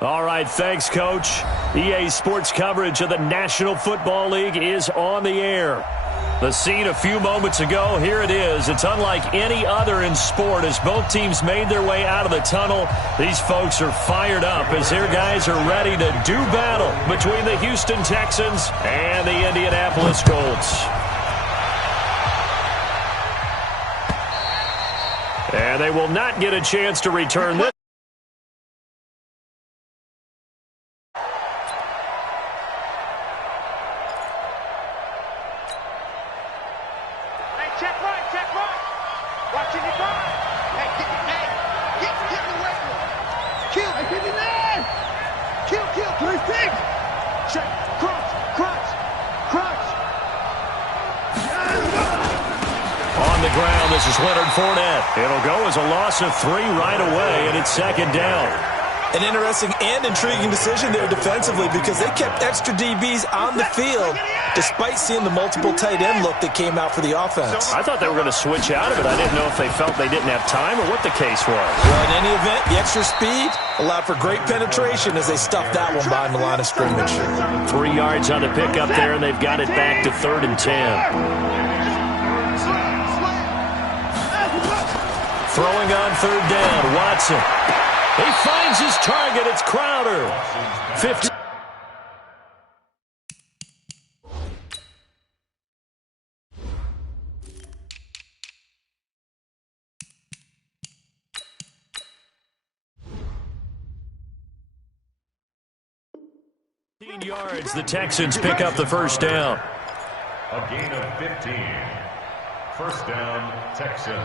All right, thanks, Coach. EA Sports coverage of the National Football League is on the air. The scene a few moments ago, here it is. It's unlike any other in sport as both teams made their way out of the tunnel. These folks are fired up as their guys are ready to do battle between the Houston Texans and the Indianapolis Colts. And they will not get a chance to return this. This is Leonard Fournette. It'll go as a loss of 3 right away, and it's second down. An interesting and intriguing decision there defensively because they kept extra DBs on the field despite seeing the multiple tight end look that came out for the offense. I thought they were going to switch out of it. I didn't know if they felt they didn't have time or what the case was. Well, in any event, the extra speed allowed for great penetration as they stuffed that one behind the line of scrimmage. 3 yards on the pickup there, and they've got it back to 3rd and 10. Throwing on 3rd down, Watson. He finds his target. It's Crowder. 50. Yards. The Texans pick up the first down. A gain of 15. First down, Texans.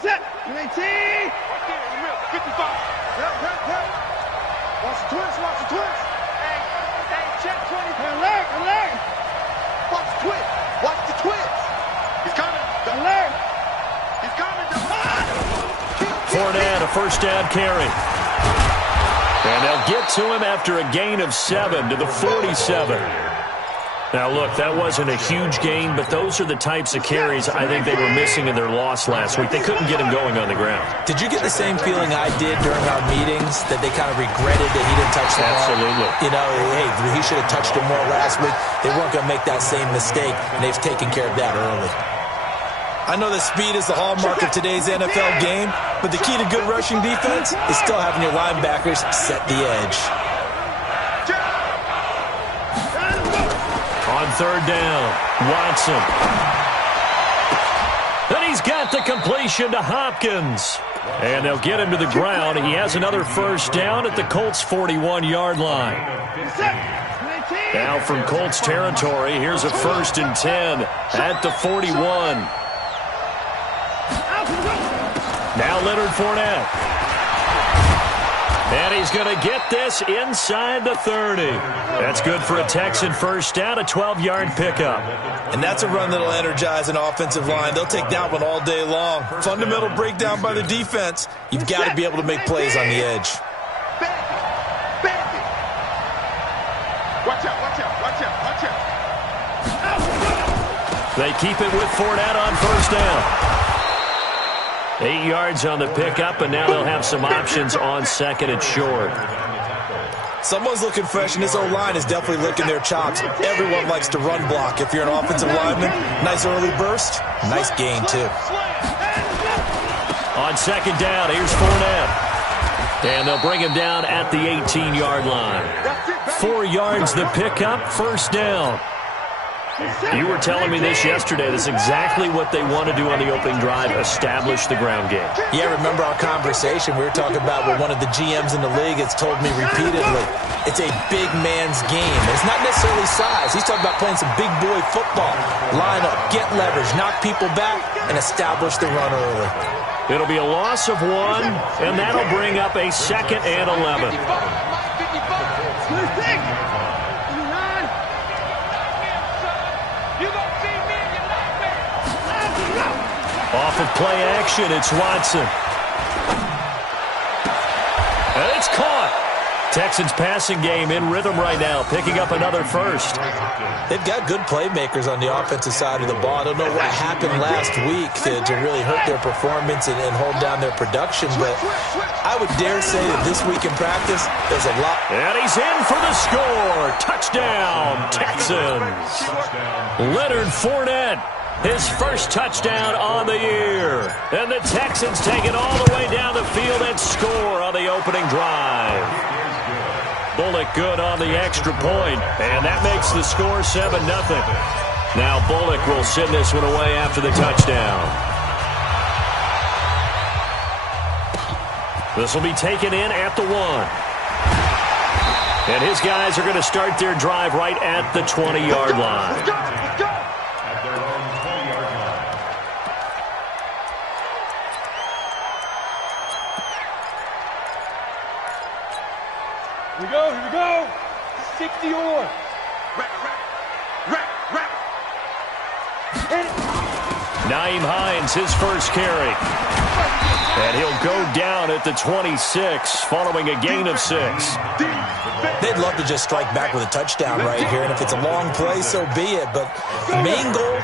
Set. 18. 55. Watch the twist. Watch the twist. Hey, check 20. Alert. Watch the twist. Watch the twist. He's coming. Alert. He's coming. Fournette, a first down carry. And they'll get to him after a gain of 7 to the 47. Now, look, that wasn't a huge gain, but those are the types of carries I think they were missing in their loss last week. They couldn't get him going on the ground. Did you get the same feeling I did during our meetings, that they kind of regretted that he didn't touch the ball? Absolutely. You know, hey, he should have touched it more last week. They weren't going to make that same mistake, and they've taken care of that early. I know that speed is the hallmark of today's NFL game, but the key to good rushing defense is still having your linebackers set the edge. On 3rd down, Watson. Then he's got the completion to Hopkins. And they'll get him to the ground. He has another first down at the Colts' 41-yard line. Now from Colts territory, here's a 1st and 10 at the 41. Now Leonard Fournette. And he's going to get this inside the 30. That's good for a Texan first down, a 12-yard pickup. And that's a run that'll energize an offensive line. They'll take that one all day long. Fundamental breakdown by the defense. You've got to be able to make plays on the edge. Watch out. They keep it with Fournette on first down. 8 yards on the pickup, and now they'll have some options on 2nd and short. Someone's looking fresh, and this O-line is definitely licking their chops. Everyone likes to run block. If you're an offensive lineman, nice early burst, nice gain, too. On 2nd down, here's Fournette. And they'll bring him down at the 18-yard line. 4 yards the pickup, first down. You were telling me this yesterday. That's exactly what they want to do on the opening drive, establish the ground game. Yeah, remember our conversation? We were talking about what one of the GMs in the league has told me repeatedly. It's a big man's game. It's not necessarily size. He's talking about playing some big boy football. Line up, get leverage, knock people back, and establish the run early. It'll be a loss of 1, and that'll bring up a 2nd and 11. Off of play action, it's Watson. And it's caught. Texans passing game in rhythm right now, picking up another first. They've got good playmakers on the offensive side of the ball. I don't know what happened last week to really hurt their performance and hold down their production, but I would dare say that this week in practice, there's a lot. And he's in for the score. Touchdown, Texans. Leonard Fournette, his first touchdown on the year. And the Texans take it all the way down the field and score on the opening drive. Bullock good on the extra point, and that makes the score 7-0. Now Bullock will send this one away after the touchdown. This will be taken in at the 1. And his guys are going to start their drive right at the 20-yard line. At their own 20-yard line. Here we go. 60 on. Rack. Naeem Hines, his first carry. And he'll go down at the 26, following a gain of 6. They'd love to just strike back with a touchdown right here, and if it's a long play, so be it. But the main goal,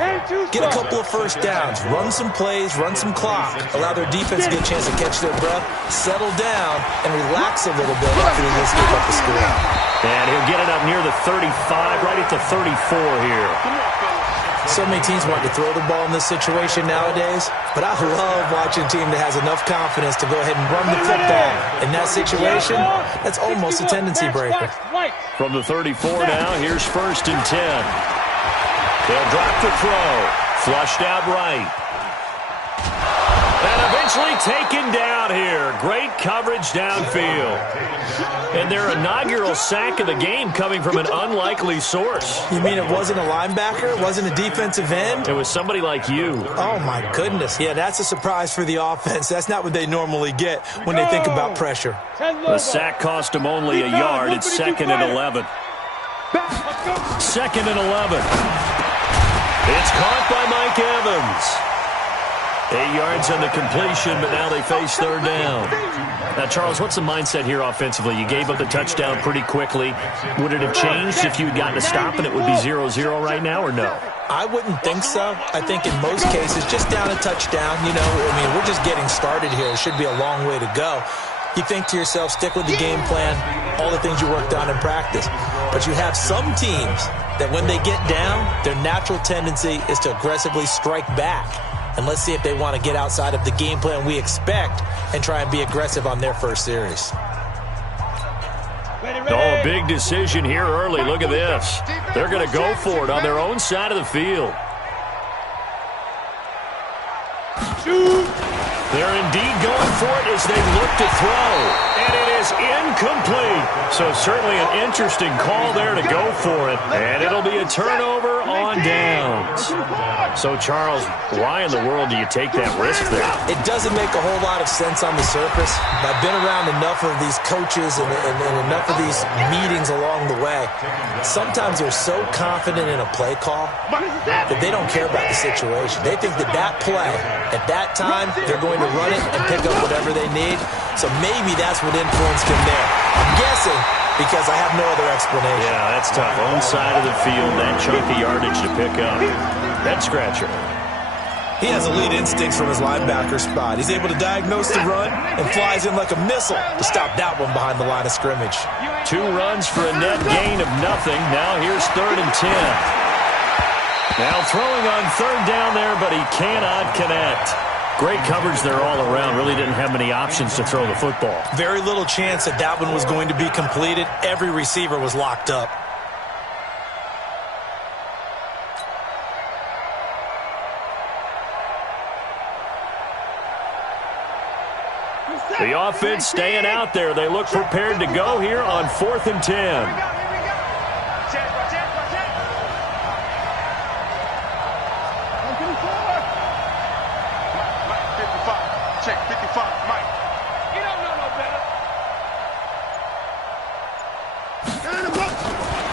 get a couple of first downs, run some plays, run some clock, allow their defense to get a chance to catch their breath, settle down, and relax a little bit after they just give up the score. And he'll get it up near the 35, right at the 34 here. So many teams want to throw the ball in this situation nowadays, but I love watching a team that has enough confidence to go ahead and run the football. In that situation, that's almost a tendency breaker. From the 34 now, here's 1st and 10. They'll drop the throw. Flushed out right. And eventually taken down here. Great coverage downfield. And their inaugural sack of the game coming from an unlikely source. You mean it wasn't a linebacker? It wasn't a defensive end? It was somebody like you. Oh, my goodness. Yeah, that's a surprise for the offense. That's not what they normally get when they think about pressure. The sack cost them only a yard. It's 2nd and 11. 2nd and 11. It's caught by Mike Evans. 8 yards on the completion, but now they face 3rd down. Now, Charles, what's the mindset here offensively? You gave up the touchdown pretty quickly. Would it have changed if you had gotten a stop and it would be 0-0 right now, or no? I wouldn't think so. I think in most cases, just down a touchdown, you know, I mean, we're just getting started here. It should be a long way to go. You think to yourself, stick with the game plan, all the things you worked on in practice. But you have some teams that when they get down, their natural tendency is to aggressively strike back. And let's see if they want to get outside of the game plan we expect and try and be aggressive on their first series. Oh, big decision here early. Look at this. They're going to go for it on their own side of the field. They're indeed going for it as they look to throw. And it is incomplete. So certainly an interesting call there to go for it. And it'll be a turnover on downs. So, Charles, why in the world do you take that risk there? It doesn't make a whole lot of sense on the surface. I've been around enough of these coaches and enough of these meetings along the way. Sometimes they're so confident in a play call that they don't care about the situation. They think that that play, at that time, they're going to run it and pick up whatever they need. So maybe that's what influenced him there. I'm guessing because I have no other explanation. Yeah, that's tough. Own side of the field, that chunk of yardage to pick up. Head scratcher. He has elite instincts from his linebacker spot. He's able to diagnose the run and flies in like a missile to stop that one behind the line of scrimmage. 2 runs for a net gain of nothing. Now here's 3rd and 10. Now throwing on 3rd down there, but he cannot connect. Great coverage there all around. Really didn't have many options to throw the football. Very little chance that that one was going to be completed. Every receiver was locked up. The offense staying out there. They look prepared to go here on 4th and 10.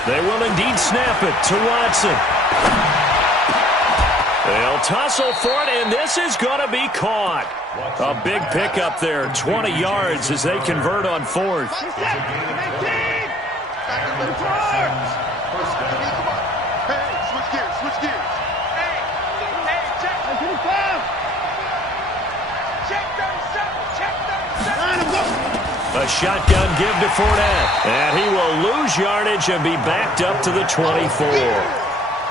They will indeed snap it to Watson. They'll tussle for it, and this is going to be caught. A big pickup there, 20 yards as they convert on fourth. A shotgun give to Fournette, and he will lose yardage and be backed up to the 24.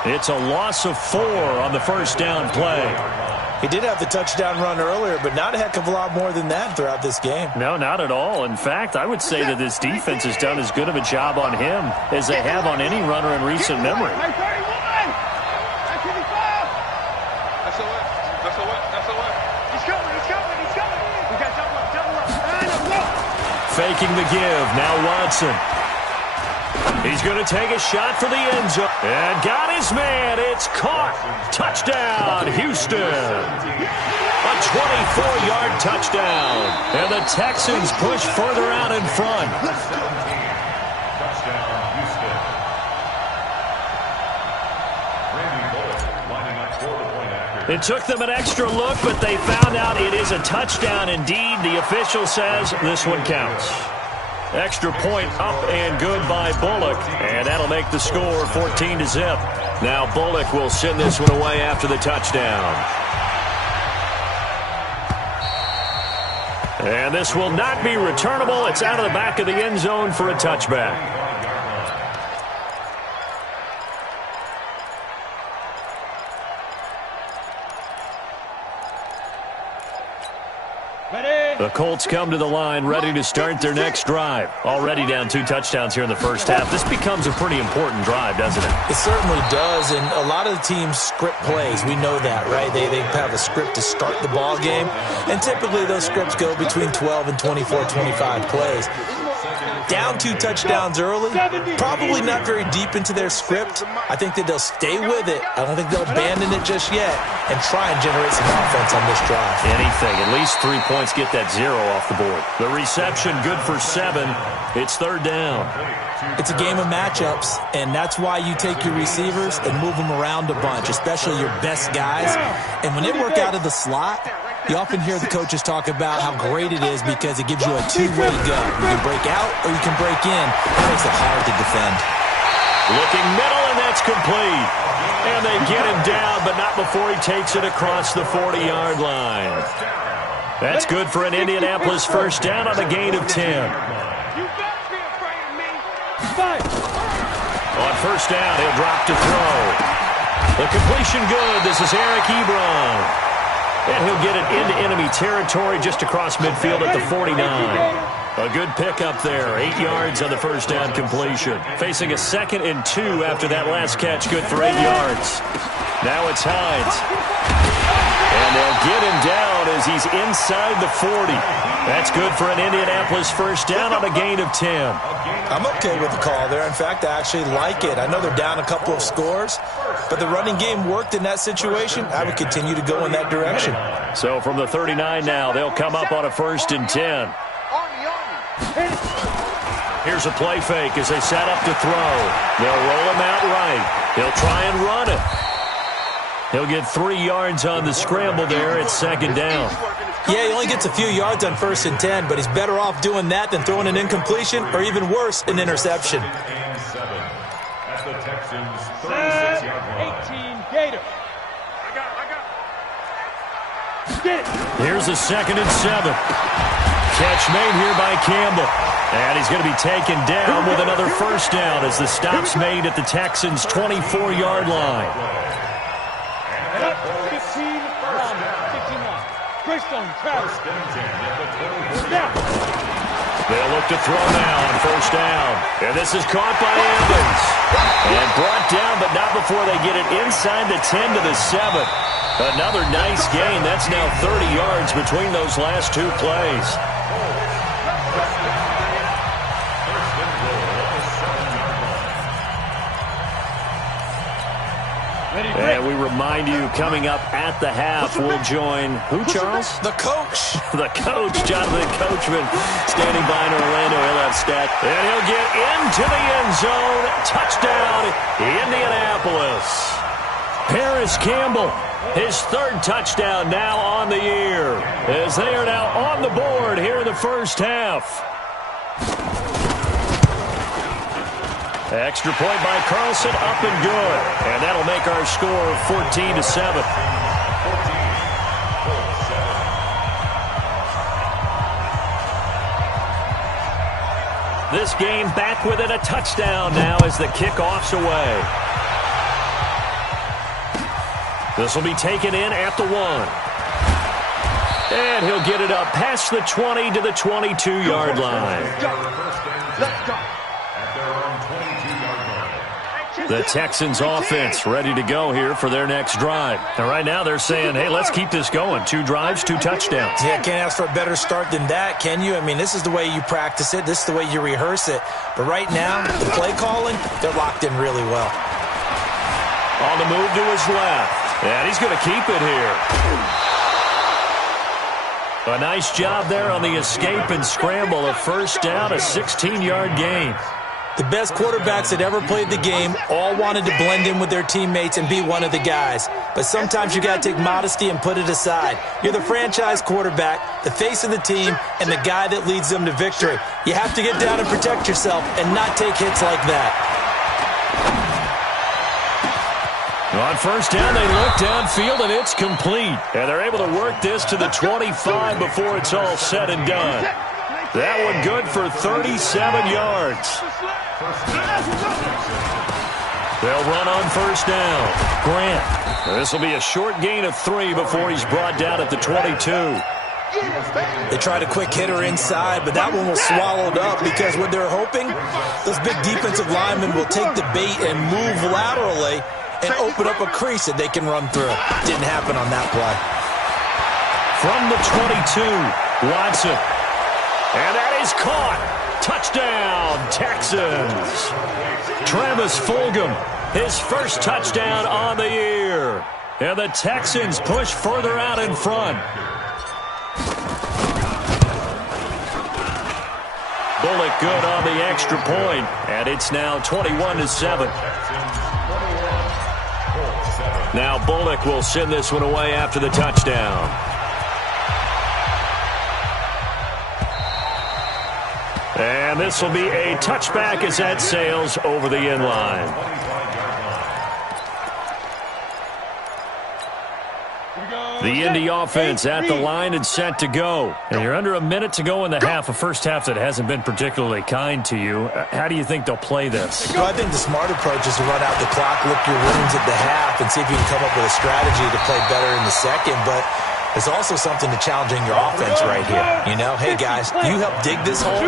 It's a loss of 4 on the first down play. He did have the touchdown run earlier, but not a heck of a lot more than that throughout this game. No, not at all. In fact, I would say that this defense has done as good of a job on him as they have on any runner in recent memory. Faking the give. Now Watson. He's going to take a shot for the end zone. And got his man. It's caught. Touchdown, Houston. A 24-yard touchdown. And the Texans push further out in front. Touchdown, Houston. Randy Bullock lining up for the point after. It took them an extra look, but they found out it is a touchdown indeed. The official says this one counts. Extra point up and good by Bullock, and that'll make the score 14-0. Now Bullock will send this one away after the touchdown. And this will not be returnable. It's out of the back of the end zone for a touchback. The Colts come to the line ready to start their next drive. Already down 2 touchdowns here in the first half. This becomes a pretty important drive, doesn't it? It certainly does, and a lot of the teams script plays. We know that, right? They have a script to start the ball game, and typically those scripts go between 12 and 24, 25 plays. Down 2 touchdowns early, probably not very deep into their script. I think that they'll stay with it. I don't think they'll abandon it just yet and try and generate some offense on this drive. Anything. At least 3 points, get that 0 off the board. The reception good for 7. It's third down. It's a game of matchups, and that's why you take your receivers and move them around a bunch, especially your best guys. And when they work out of the slot, you often hear the coaches talk about how great it is because it gives you a two-way go. You can break out or you can break in. It makes it hard to defend. Looking middle, and that's complete. And they get him down, but not before he takes it across the 40-yard line. That's good for an Indianapolis first down on a gain of 10. On first down, he'll drop to throw. The completion good. This is Eric Ebron. And he'll get it into enemy territory just across midfield at the 49. A good pickup there. 8 yards on the first down completion. Facing a 2nd and 2 after that last catch. Good for 8 yards. Now it's Hines. And they'll get him down as he's inside the 40. That's good for an Indianapolis first down on a gain of 10. I'm okay with the call there. In fact, I actually like it. I know they're down a couple of scores, but the running game worked in that situation. I would continue to go in that direction. So from the 39 now, they'll come up on a 1st and 10. Here's a play fake as they set up to throw. They'll roll him out right. He'll try and run it. He'll get 3 yards on the scramble there. It's 2nd down. Yeah, he only gets a few yards on 1st and 10, but he's better off doing that than throwing an incompletion or even worse, an interception. At the Texans 36-yard line. 18 Gator. Here's a 2nd and 7. Catch made here by Campbell. And he's going to be taken down with another first down as the stop's made at the Texans' 24-yard line. 15 Travis. They'll look to throw now on first down. And this is caught by Evans. And brought down, but not before they get it inside the 10 to the 7. Another nice gain. That's now 30 yards between those last 2 plays. And we remind you, coming up at the half, we'll join who, Charles? The coach. The coach, Jonathan Coachman, standing by in Orlando. He'll have stat. And he'll get into the end zone. Touchdown, Indianapolis. Paris Campbell His third touchdown now on the year, as they are now on the board here in the first half. Extra point by Carlson, up and good. And that'll make our score 14-7. This game back within a touchdown now as the kickoff's away. This will be taken in at the 1. And he'll get it up past the 20 to the 22-yard line. Let's go. The Texans offense ready to go here for their next drive. And right now they're saying, hey, let's keep this going. 2 drives, 2 touchdowns. Yeah, can't ask for a better start than that, can you? I mean, this is the way you practice it. This is the way you rehearse it. But right now, the play calling, they're locked in really well. On the move to his left. And he's going to keep it here. A nice job there on the escape and scramble. A first down, a 16-yard gain. The best quarterbacks that ever played the game all wanted to blend in with their teammates and be one of the guys. But sometimes you got to take modesty and put it aside. You're the franchise quarterback, the face of the team, and the guy that leads them to victory. You have to get down and protect yourself and not take hits like that. On first down, they look downfield, and it's complete. And they're able to work this to the 25 before it's all said and done. That one good for 37 yards. They'll run on first down. Grant. This will be a short gain of 3 before he's brought down at the 22. They tried a quick hitter inside, but that one was swallowed up because what they're hoping, those big defensive linemen will take the bait and move laterally and open up a crease that they can run through. Didn't happen on that play. From the 22, Watson. And that is caught. Touchdown, Texans. Travis Fulgham, his first touchdown on the year. And the Texans push further out in front. Bullock good on the extra point, and it's now 21-7. Now Bullock will send this one away after the touchdown. And this will be a touchback as that sails over the end line. The Indy offense at the line and set to go. And you're under a minute to go in the half, a first half that hasn't been particularly kind to you. How do you think they'll play this? Well, I think the smart approach is to run out the clock, lick your wounds at the half, and see if you can come up with a strategy to play better in the second. But there's also something to challenging your offense right here. You know, hey, guys, you help dig this hole.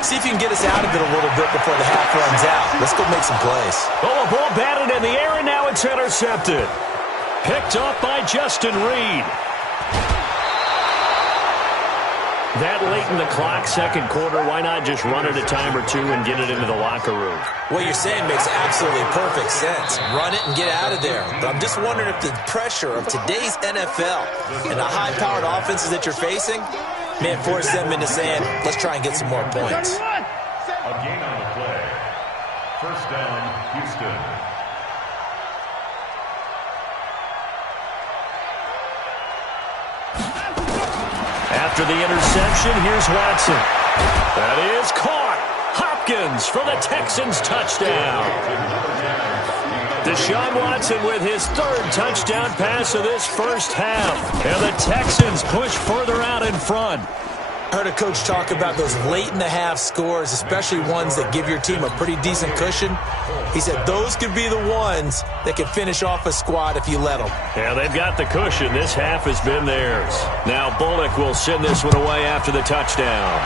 See if you can get us out of it a little bit before the half runs out. Let's go make some plays. Oh, a ball batted in the air, and now it's intercepted. Picked up by Justin Reed. That late in the clock, second quarter, why not just run it a time or two and get it into the locker room? What you're saying makes absolutely perfect sense. Run it and get out of there. But I'm just wondering if the pressure of today's NFL and the high-powered offenses that you're facing may force them into saying, let's try and get some more points. A gain on the play. First down, Houston. After the interception, here's Watson. That is caught. Hopkins for the Texans touchdown. Deshaun Watson with his third touchdown pass of this first half. And the Texans push further out in front. I heard a coach talk about those late-in-the-half scores, especially ones that give your team a pretty decent cushion. He said those could be the ones that can finish off a squad if you let them. Yeah, they've got the cushion. This half has been theirs. Now Bullock will send this one away after the touchdown.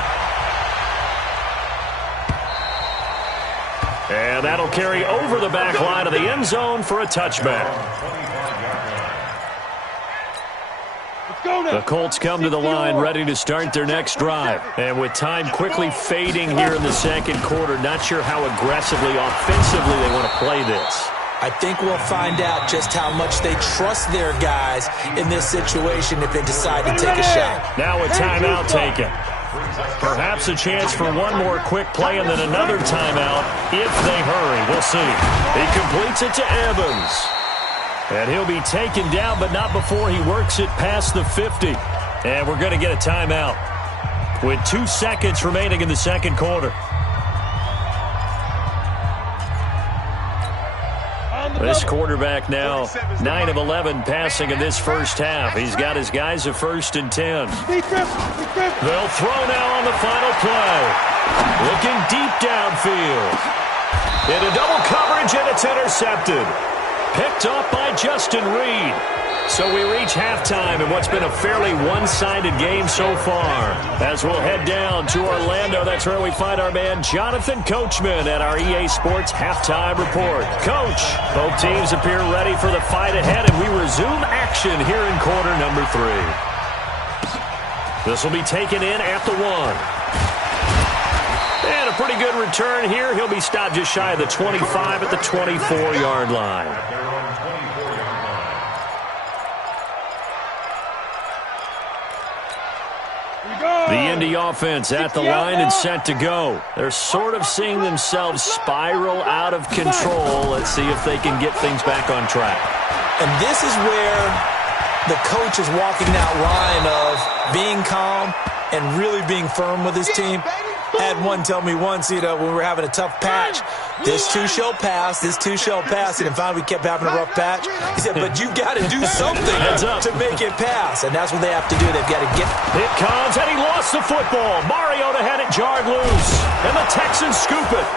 And that'll carry over the back line of the end zone for a touchback. The Colts come to the line ready to start their next drive. And with time quickly fading here in the second quarter, not sure how aggressively, offensively they want to play this. I think we'll find out just how much they trust their guys in this situation if they decide to take a shot. Now a timeout taken. Perhaps a chance for one more quick play and then another timeout if they hurry. We'll see. He completes it to Evans. And he'll be taken down, but not before he works it past the 50. And we're going to get a timeout with 2 seconds remaining in the second quarter. This quarterback now 9 of 11 passing in this first half. He's got his guys at 1st and 10. They'll throw now on the final play. Looking deep downfield. Into double coverage, and it's intercepted. Picked up by Justin Reed. So we reach halftime in what's been a fairly one-sided game so far. As we'll head down to Orlando, that's where we find our man Jonathan Coachman at our EA Sports Halftime Report. Coach, both teams appear ready for the fight ahead, and we resume action here in quarter number 3. This will be taken in at the 1. And a pretty good return here. He'll be stopped just shy of the 25 at the 24-yard line. The Indy offense at the line and set to go. They're sort of seeing themselves spiral out of control. Let's see if they can get things back on track. And this is where the coach is walking that line of being calm and really being firm with his team. I had one tell me once, when we were having a tough patch, this too shall pass, this too shall pass, and finally we kept having a rough patch. He said, but you've got to do something to make it pass, and that's what they have to do. They've got to get... It comes, and he lost the football. Mariota had it jarred loose, and the Texans scoop it.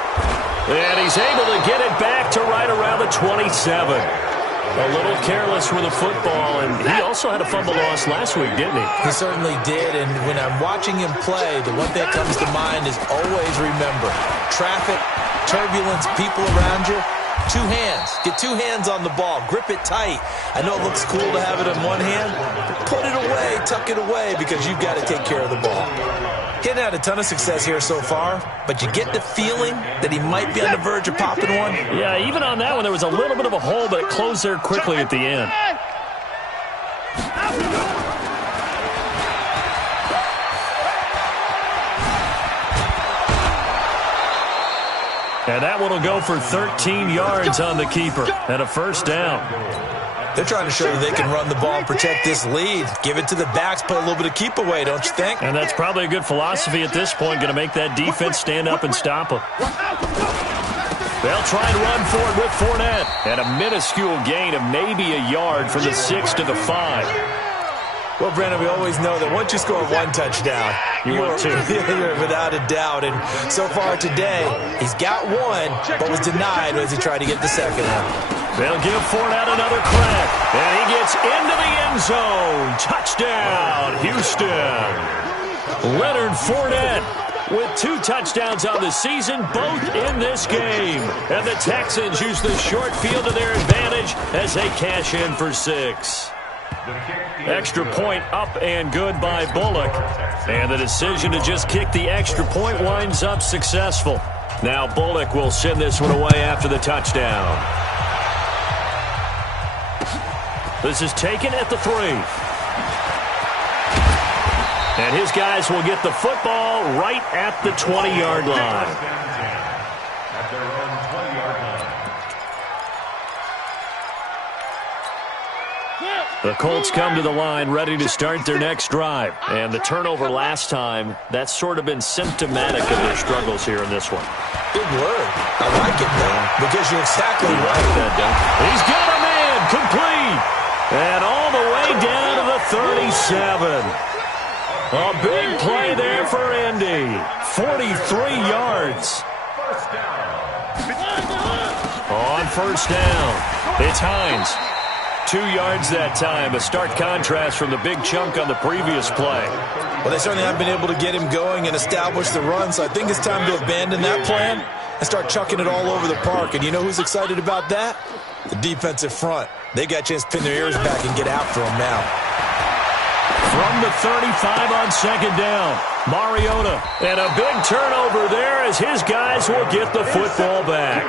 And he's able to get it back to right around the 27. A little careless with the football, and he also had a fumble loss last week, didn't he? He certainly did, and when I'm watching him play, the one thing that comes to mind is always remember, traffic, turbulence, people around you, 2 hands. Get 2 hands on the ball. Grip it tight. I know it looks cool to have it in one hand, but put it away, tuck it away, because you've got to take care of the ball. He hasn't had a ton of success here so far, but you get the feeling that he might be on the verge of popping one. Yeah, even on that one, there was a little bit of a hole, but it closed there quickly at the end. And that one will go for 13 yards on the keeper and a first down. They're trying to show that they can run the ball and protect this lead. Give it to the backs, play a little bit of keep away, don't you think? And that's probably a good philosophy at this point, going to make that defense stand up and stop them. They'll try and run for it with Fournette. And a minuscule gain of maybe a yard from the 6 to the 5. Well, Brandon, we always know that once you score 1 touchdown, you want 2. You're without a doubt. And so far today, he's got 1, but was denied as he tried to get the second one. They'll give Fournette another crack. And he gets into the end zone. Touchdown, Houston. Leonard Fournette with 2 touchdowns on the season, both in this game. And the Texans use the short field to their advantage as they cash in for 6. Extra point up and good by Bullock. And the decision to just kick the extra point winds up successful. Now Bullock will send this one away after the touchdown. This is taken at the 3. And his guys will get the football right at the 20-yard line. At their own 20-yard line. The Colts come to the line ready to start their next drive. And the turnover last time, that's sort of been symptomatic of their struggles here in this one. Big word. I like it, though, because you're exactly right. He's got a man complete. And all the way down to the 37. A big play there for Indy. 43 yards. On first down, it's Hines. 2 yards that time, a stark contrast from the big chunk on the previous play. Well, they certainly haven't been able to get him going and establish the run, so I think it's time to abandon that plan and start chucking it all over the park. And you know who's excited about that? The defensive front. They got a chance to pin their ears back and get after him now. From the 35 on second down, Mariota. And a big turnover there as his guys will get the football back.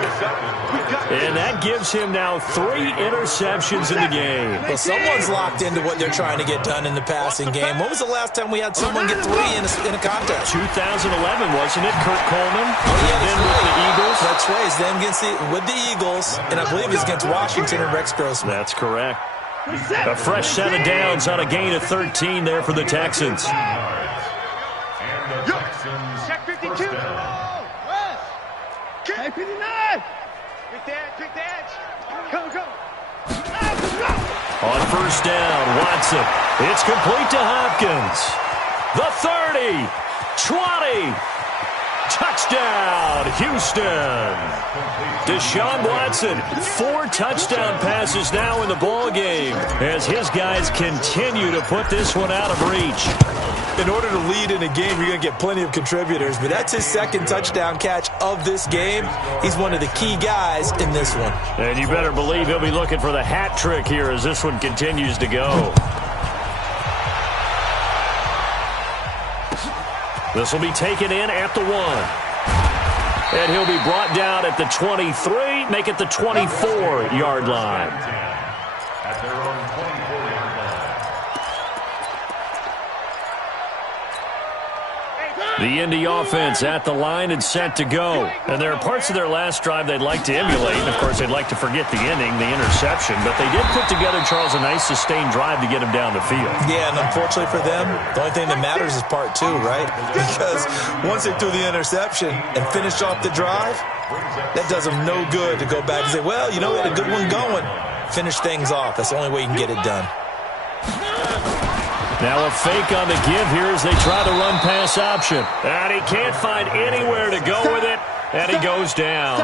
And that gives him now 3 interceptions in the game. Well, someone's locked into what they're trying to get done in the passing game. When was the last time we had someone get 3 in a contest? 2011, wasn't it? Kurt Coleman. Then with the Eagles. That's right. He's then with the Eagles, and I believe he's against Washington and Rex Grossman. That's correct. A fresh set of downs on a gain of 13 there for the Texans. Check 52. Check 59. Big edge. Go. On first down, Watson. It's complete to Hopkins. The 30. 20. Touchdown, Houston. Deshaun Watson, 4 touchdown passes now in the ball game as his guys continue to put this one out of reach. In order to lead in a game, you're going to get plenty of contributors, but that's his 2nd touchdown catch of this game. He's one of the key guys in this one. And you better believe he'll be looking for the hat trick here as this one continues to go. This will be taken in at the 1. And he'll be brought down at the 23, make it the 24-yard line. At their own 24-yard line. The Indy offense at the line and set to go. And there are parts of their last drive they'd like to emulate. And, of course, they'd like to forget the inning, the interception. But they did put together, Charles, a nice sustained drive to get him down the field. Yeah, and unfortunately for them, the only thing that matters is part 2, right? Because once they threw the interception and finished off the drive, that does them no good to go back and say, well, you know, we had a good one going. Finish things off. That's the only way you can get it done. Now a fake on the give here as they try to run pass option. And he can't find anywhere to go with it, and he goes down.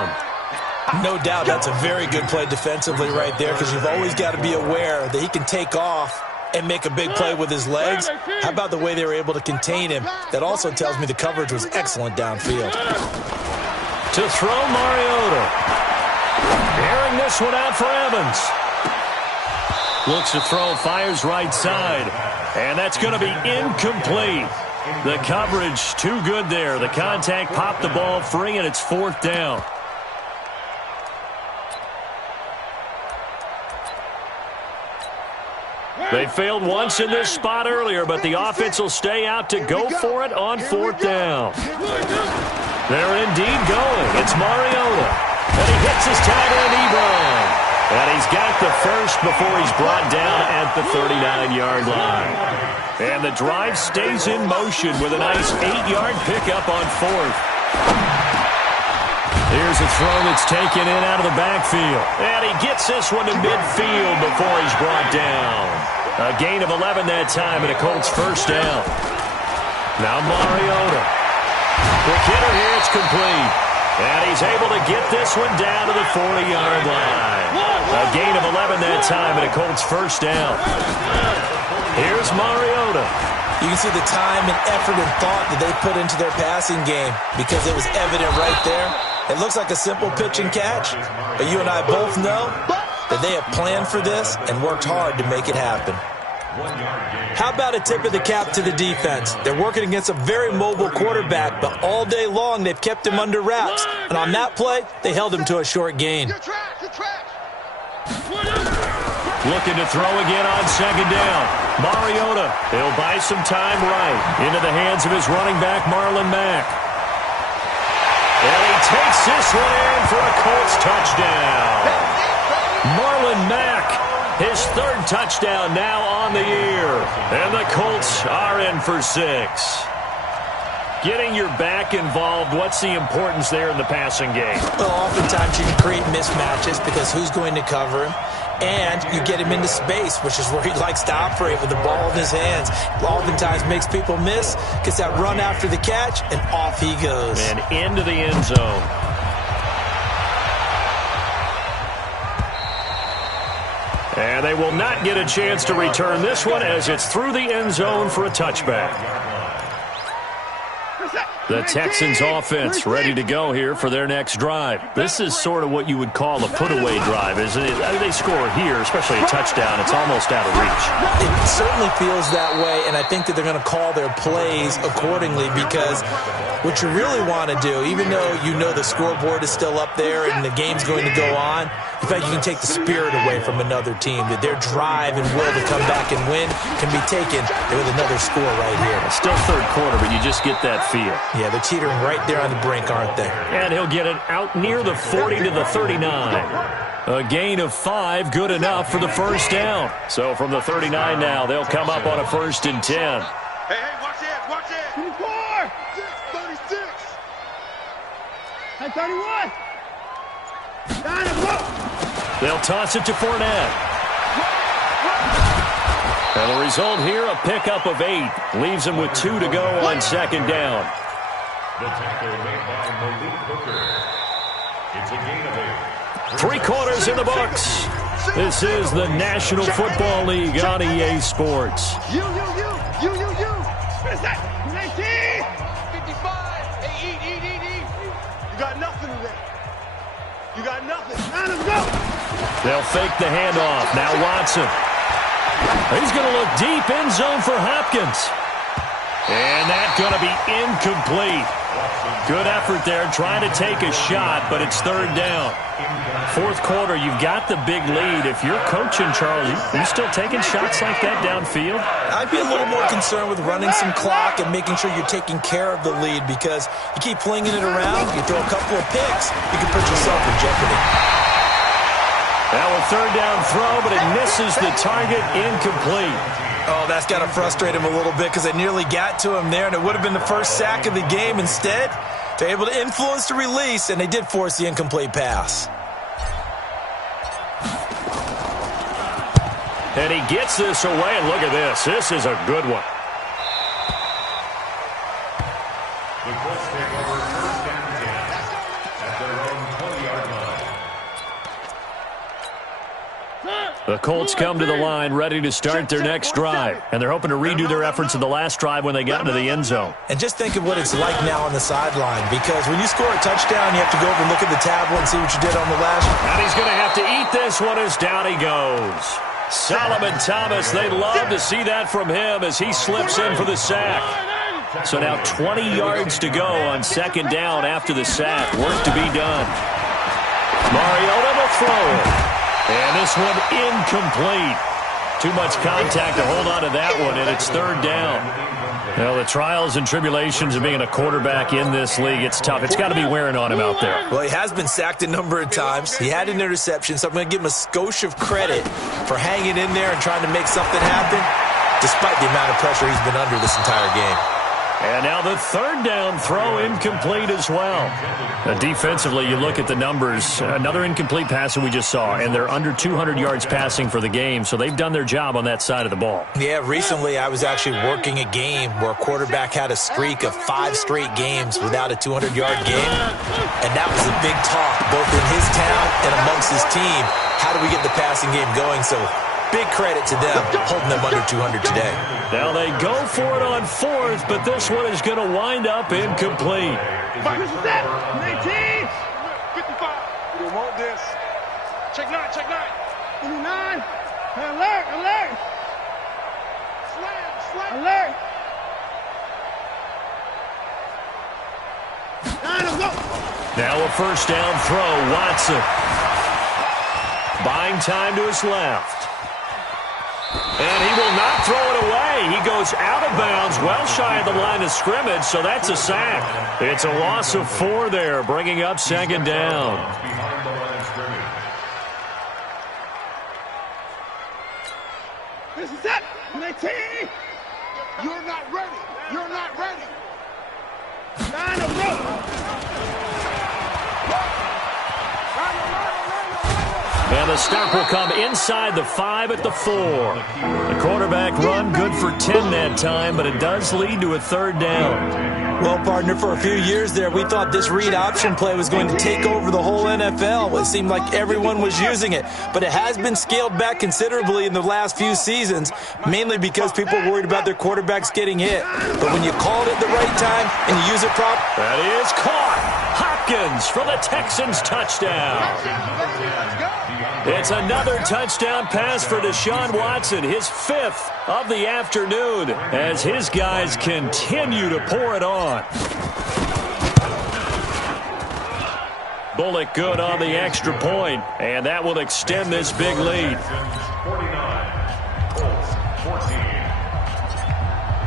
No doubt that's a very good play defensively right there because you've always got to be aware that he can take off and make a big play with his legs. How about the way they were able to contain him? That also tells me the coverage was excellent downfield. To throw Mariota. Airing this one out for Evans. Looks to throw, fires right side. And that's going to be incomplete. The coverage too good there. The contact popped the ball free, and it's 4th down. They failed once in this spot earlier, but the offense will stay out to go for it on 4th down. They're indeed going. It's Mariota. And he hits his tight end, Ebron. And he's got the first before he's brought down at the 39-yard line. And the drive stays in motion with a nice 8-yard pickup on 4th. Here's a throw that's taken in out of the backfield. And he gets this one to midfield before he's brought down. A gain of 11 that time and a Colts first down. Now Mariota. Quick hitter here, it's complete. And he's able to get this one down to the 40-yard line. A gain of 11 that time and a Colts first down. Here's Mariota. You can see the time and effort and thought that they put into their passing game because it was evident right there. It looks like a simple pitch and catch, but you and I both know that they have planned for this and worked hard to make it happen. How about a tip of the cap to the defense? They're working against a very mobile quarterback, but all day long they've kept him under wraps. And on that play, they held him to a short gain. Looking to throw again on second down. Mariota, he'll buy some time right into the hands of his running back, Marlon Mack. And he takes this one in for a Colts touchdown. Marlon Mack. His 3rd touchdown now on the year. And the Colts are in for 6. Getting your back involved, what's the importance there in the passing game? Well, oftentimes you can create mismatches because who's going to cover him? And you get him into space, which is where he likes to operate with the ball in his hands. Oftentimes makes people miss, gets that run after the catch, and off he goes. And into the end zone. And they will not get a chance to return this one as it's through the end zone for a touchback. The Texans offense ready to go here for their next drive. This is sort of what you would call a put-away drive, isn't it? I mean, they score here, especially a touchdown. It's almost out of reach. It certainly feels that way, and I think that they're going to call their plays accordingly because what you really want to do, even though you know the scoreboard is still up there and the game's going to go on, in fact, you can take the spirit away from another team, that their drive and will to come back and win can be taken with another score right here. It's still third quarter, but you just get that feel. Yeah, they're teetering right there on the brink, aren't they? And he'll get it out near the 40 to the 39. A gain of 5, good enough for the first down. So from the 39 now, they'll come up on a 1st and 10. Hey, watch this, watch this. 24. 36. Hey, 31. They'll toss it to Fournette. And the result here, a pickup of 8. Leaves him with 2 to go on 2nd down. The tackle made by Malik Hooker. It's a gain of 8. 3 quarters in the books. This is the National Football League on EA Sports. You. What is that? 19. 55. Hey, eat. You got nothing today. You got nothing. Let him go. They'll fake the handoff. Now Watson. He's going to look deep in zone for Hopkins. And that's going to be incomplete. Good effort there trying to take a shot, but it's 3rd down. 4th quarter, you've got the big lead. If you're coaching, Charles, are you still taking shots like that downfield? I'd be a little more concerned with running some clock and making sure you're taking care of the lead because you keep flinging it around, you throw a couple of picks, you can put yourself in jeopardy. Now a 3rd down throw, but it misses the target, incomplete. Oh, that's got to frustrate him a little bit because they nearly got to him there, and it would have been the first sack of the game. Instead, they're able to influence the release, and they did force the incomplete pass. And he gets this away, and look at this. This is a good one. The Colts take over 1st and 10 at their own 20-yard line. The Colts come to the line ready to start their next drive, and they're hoping to redo their efforts in the last drive when they got into the end zone. And just think of what it's like now on the sideline, because when you score a touchdown, you have to go over and look at the tablet and see what you did on the last. And he's going to have to eat this one as down he goes. Solomon Thomas, they'd love to see that from him as he slips in for the sack. So now 20 yards to go on 2nd down after the sack. Work to be done. Mariota to throw it. And this one incomplete. Too much contact to hold on to that one, and it's 3rd down. Well, the trials and tribulations of being a quarterback in this league, it's tough. It's got to be wearing on him out there. Well, he has been sacked a number of times. He had an interception, so I'm going to give him a skosh of credit for hanging in there and trying to make something happen, despite the amount of pressure he's been under this entire game. And now the 3rd down throw incomplete as well. Defensively, you look at the numbers. Another incomplete pass that we just saw, and they're under 200 yards passing for the game, so they've done their job on that side of the ball. Yeah, recently I was actually working a game where a quarterback had a streak of 5 straight games without a 200-yard game, and that was a big talk, both in his town and amongst his team. How do we get the passing game going? So big credit to them, holding them under 200 today. Now they go for it on 4th, but this one is going to wind up incomplete. 19. 55. We don't want this. Check 9. 29. Alert. Slam. Alert. Now a 1st down throw, Watson. Buying time to his left. And he will not throw it away. He goes out of bounds, well shy of the line of scrimmage, so that's a sack. It's a loss of 4 there, bringing up 2nd down. Behind the line of scrimmage. This is it. 19. You're not ready. 9 of And the stop will come inside the 5 at the 4. The quarterback run good for 10 that time, but it does lead to a 3rd down. Well, partner, for a few years there, we thought this read option play was going to take over the whole NFL. It seemed like everyone was using it, but it has been scaled back considerably in the last few seasons, mainly because people are worried about their quarterbacks getting hit. But when you call it at the right time and you use it properly, that is caught. Hopkins for the Texans touchdown. It's another touchdown pass for Deshaun Watson, his 5th of the afternoon, as his guys continue to pour it on. Bullock good on the extra point, and that will extend this big lead.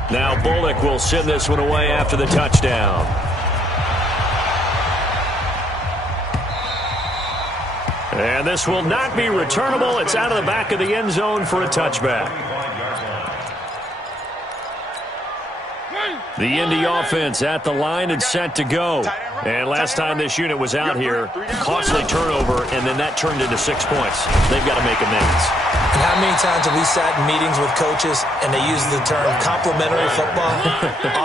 Now Bullock will send this one away after the touchdown. And this will not be returnable. It's out of the back of the end zone for a touchback. The Indy offense at the line and set to go. And last time this unit was out here, costly turnover, and then that turned into 6 points. They've got to make amends. And how many times have we sat in meetings with coaches and they use the term complementary football?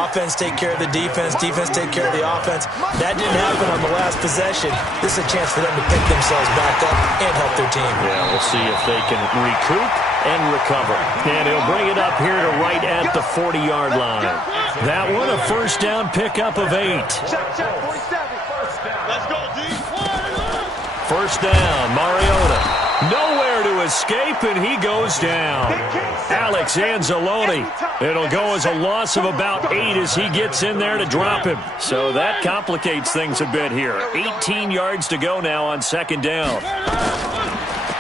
Offense take care of the defense, defense take care of the offense. That didn't happen on the last possession. This is a chance for them to pick themselves back up and help their team. Yeah, we'll see if they can recoup and recover. And he'll bring it up here to right at the 40-yard line. That one a first down pickup of 8. First down, Mariota. Nowhere to escape, and he goes down. Alex Anzalone. It'll go as a loss of about 8 as he gets in there to drop him. So that complicates things a bit here. 18 yards to go now on second down.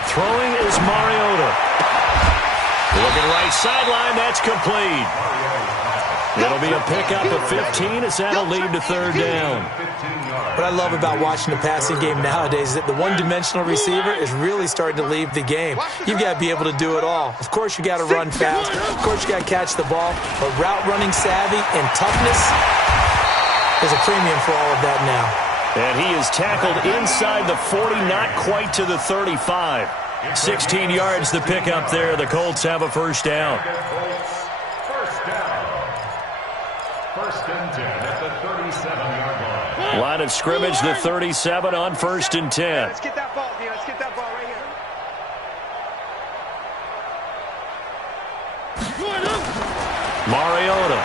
Throwing is Mariota. Looking right sideline, that's complete. It'll be a pickup of 15 as that'll lead to third down. What I love about watching the passing game nowadays is that the one-dimensional receiver is really starting to leave the game. You've got to be able to do it all. Of course, you got to run fast. Of course, you got to catch the ball. But route running savvy and toughness is a premium for all of that now. And he is tackled inside the 40, not quite to the 35. 16 yards to pick up there. The Colts have a first down. First and 10 at the 37-yard line. Line of scrimmage, the 37 on first and 10. Let's get that ball, Dean. Let's get that ball right here. Mariota.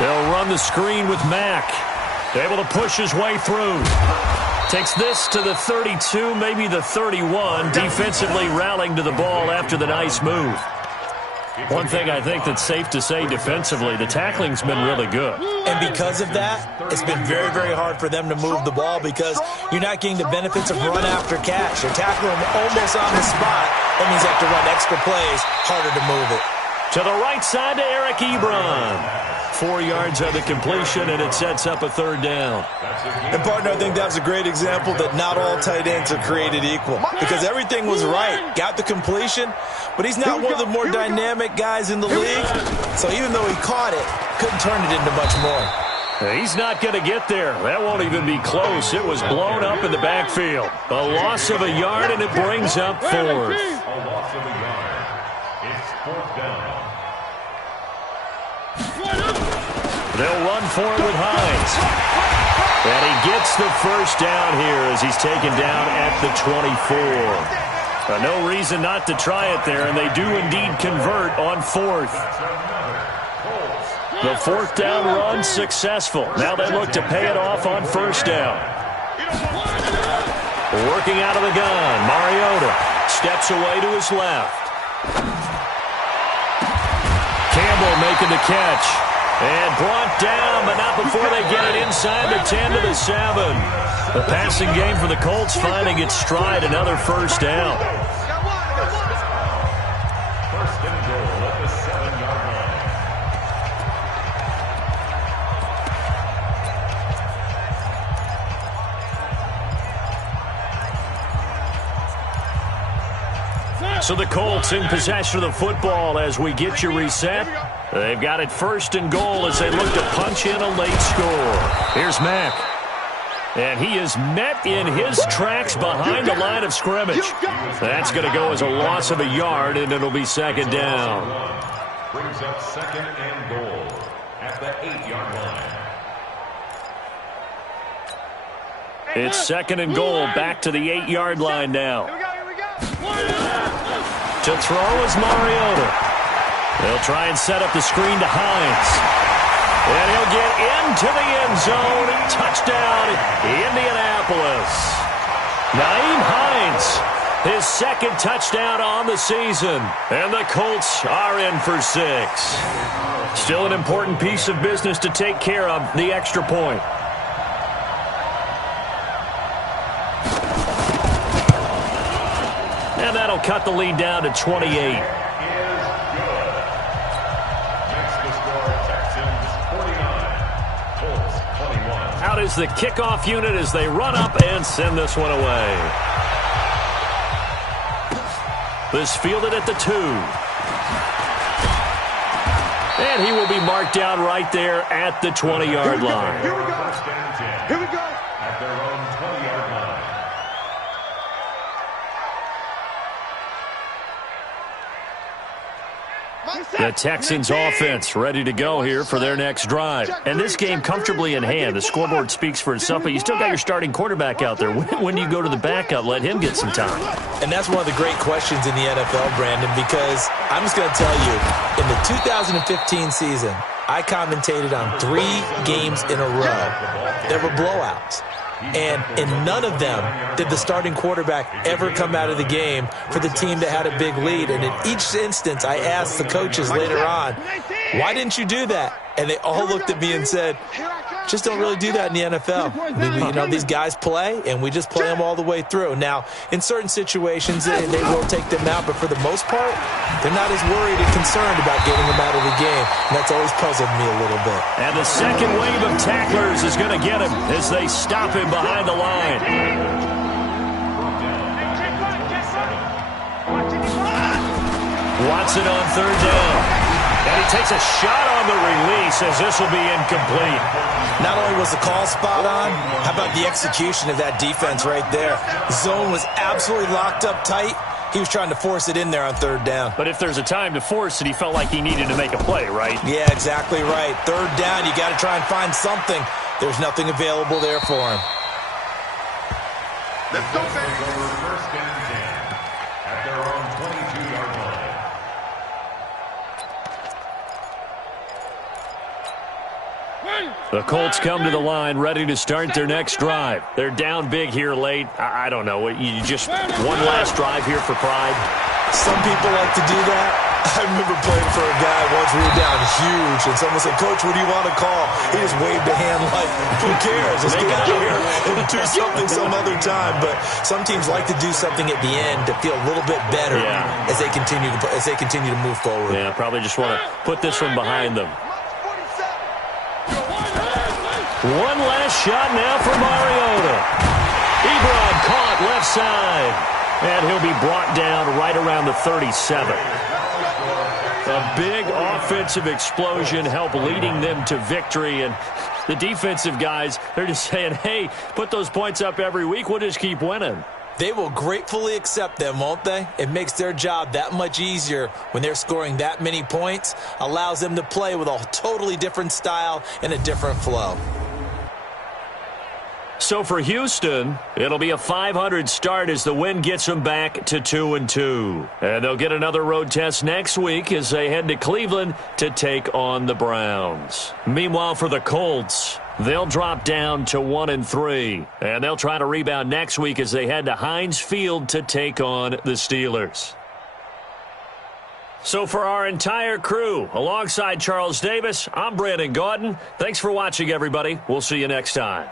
They'll run the screen with Mack. Able to push his way through. Takes this to the 32, maybe the 31. Defensively rallying to the ball after the nice move. One thing I think that's safe to say defensively, the tackling's been really good. And because of that, it's been very, very hard for them to move the ball because you're not getting the benefits of run after catch. You're tackling them almost on the spot. That means you have to run extra plays, harder to move it. To the right side to Eric Ebron. 4 yards on the completion, and it sets up a third down. And, partner, I think that was a great example that not all tight ends are created equal because everything was right. Got the completion, but he's not one of the more dynamic guys in the league. So even though he caught it, couldn't turn it into much more. He's not going to get there. That won't even be close. It was blown up in the backfield. A loss of a yard, and it brings up fourth. A loss of a yard. It's fourth down. They'll run for it with Hines. And he gets the first down here as he's taken down at the 24. No reason not to try it there, and they do indeed convert on fourth. The fourth down run successful. Now they look to pay it off on first down. Working out of the gun, Mariota steps away to his left. Campbell making the catch. And brought down, but not before they get it inside the 10 to the 7. The passing game for the Colts finding its stride, another first down. First and goal at the 7-yard line. So the Colts in possession of the football as we get you reset. They've got it first and goal as they look to punch in a late score. Here's Mack. And he is met in his tracks behind the line of scrimmage. That's going to go as a loss of a yard, and it'll be second down. Brings up second and goal at the 8-yard line. It's 2nd and goal, back to the 8-yard line now. Here we go. To throw is Mariota. They'll try and set up the screen to Hines. And he'll get into the end zone. Touchdown, Indianapolis. Nyheim Hines, his 2nd touchdown on the season. And the Colts are in for 6. Still an important piece of business to take care of, the extra point. And that'll cut the lead down to 28. Is good. Makes the score Texans 49, Colts 21. Out is the kickoff unit as they run up and send this one away. This fielded at the 2. And he will be marked down right there at the 20-yard line. Here we go. First and 10. Here we go. At their own 20-yard line. The Texans offense ready to go here for their next drive. And this game comfortably in hand. The scoreboard speaks for itself, but you still got your starting quarterback out there. When do you go to the backup? Let him get some time. And that's one of the great questions in the NFL, Brandon, because I'm just going to tell you, in the 2015 season, I commentated on 3 games in a row. There were blowouts. And in none of them did the starting quarterback ever come out of the game for the team that had a big lead. And in each instance, I asked the coaches later on, why didn't you do that? And they all looked at me and said, just don't really do that in the NFL. You know, these guys play, and we just play them all the way through. Now, in certain situations, they will take them out, but for the most part, they're not as worried and concerned about getting them out of the game. And that's always puzzled me a little bit. And the second wave of tacklers is going to get him as they stop him behind the line. Watson on 3rd down. And he takes a shot on the release as this will be incomplete. Not only was the call spot on, how about the execution of that defense right there? Zone was absolutely locked up tight. He was trying to force it in there on 3rd down. But if there's a time to force it, he felt like he needed to make a play, right? Yeah, exactly right. 3rd down, you got to try and find something. There's nothing available there for him. Let's go, baby. Over first and 10 at their own 22-yard line. The Colts come to the line ready to start their next drive. They're down big here late. I don't know. You just one last drive here for pride? Some people like to do that. I remember playing for a guy once. We were down huge, and someone said, Coach, what do you want to call? He just waved a hand like, who cares? Let's get out here and do something some other time. But some teams like to do something at the end to feel a little bit better as they continue to move forward. Yeah, probably just want to put this one behind them. One last shot now for Mariota. Ebron caught left side. And he'll be brought down right around the 37. A big offensive explosion helped leading them to victory. And the defensive guys, they're just saying, hey, put those points up every week. We'll just keep winning. They will gratefully accept them, won't they? It makes their job that much easier when they're scoring that many points. Allows them to play with a totally different style and a different flow. So for Houston, it'll be a .500 start as the win gets them back to 2-2. And they'll get another road test next week as they head to Cleveland to take on the Browns. Meanwhile, for the Colts, they'll drop down to 1-3. And they'll try to rebound next week as they head to Heinz Field to take on the Steelers. So for our entire crew, alongside Charles Davis, I'm Brandon Gaudin. Thanks for watching, everybody. We'll see you next time.